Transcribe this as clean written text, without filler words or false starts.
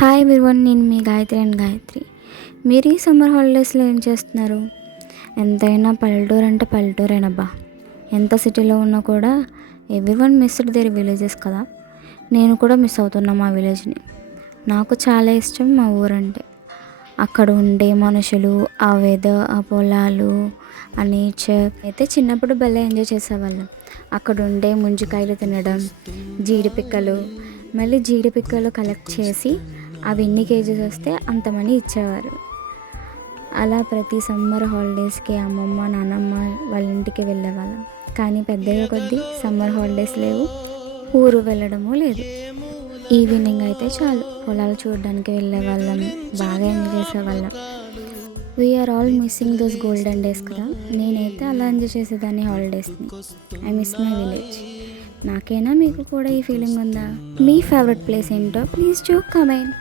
Hi everyone, నేను మీ గాయత్రి. మీరు ఈ సమ్మర్ హాలిడేస్లో ఏం చేస్తున్నారు? ఎంతైనా పల్లెటూరు అంటే పల్లెటూరేనబ్బా. ఎంత సిటీలో ఉన్నా కూడా ఎవ్రీవన్ మిస్డ్ దేర్ విలేజెస్ కదా. నేను కూడా మిస్ అవుతున్నా మా విలేజ్ని. నాకు చాలా ఇష్టం మా ఊరంటే. అక్కడ ఉండే మనుషులు, ఆ వెదర్, ఆ పొలాలు, ఆ నేచర్ అయితే చిన్నప్పుడు భలే ఎంజాయ్ చేసేవాళ్ళం. అక్కడ ఉండే ముంజికాయలు తినడం, జీడిపిక్కలు, మళ్ళీ జీడిపిక్కలు కలెక్ట్ చేసి అవి ఎన్ని కేజీస్ వస్తే అంత మనీ ఇచ్చేవారు. అలా ప్రతి సమ్మర్ హాలిడేస్కి అమ్మమ్మ నాన్నమ్మ వాళ్ళ ఇంటికి వెళ్ళేవాళ్ళం. కానీ పెద్దగా కొద్దీ సమ్మర్ హాలిడేస్ లేవు, ఊరు వెళ్ళడము లేదు. ఈవినింగ్ అయితే చాలు పొలాలు చూడడానికి వెళ్ళేవాళ్ళం, బాగా ఎంజాయ్ చేసేవాళ్ళం. We are all missing those golden days కదా. నేనైతే అలా ఎంజాయ్ చేసేదాన్ని హాలిడేస్ని. I miss my village. నాకైనా మీకు కూడా ఈ ఫీలింగ్ ఉందా? మీ ఫేవరెట్ ప్లేస్ ఏంటో ప్లీజ్ డూ కమెంట్.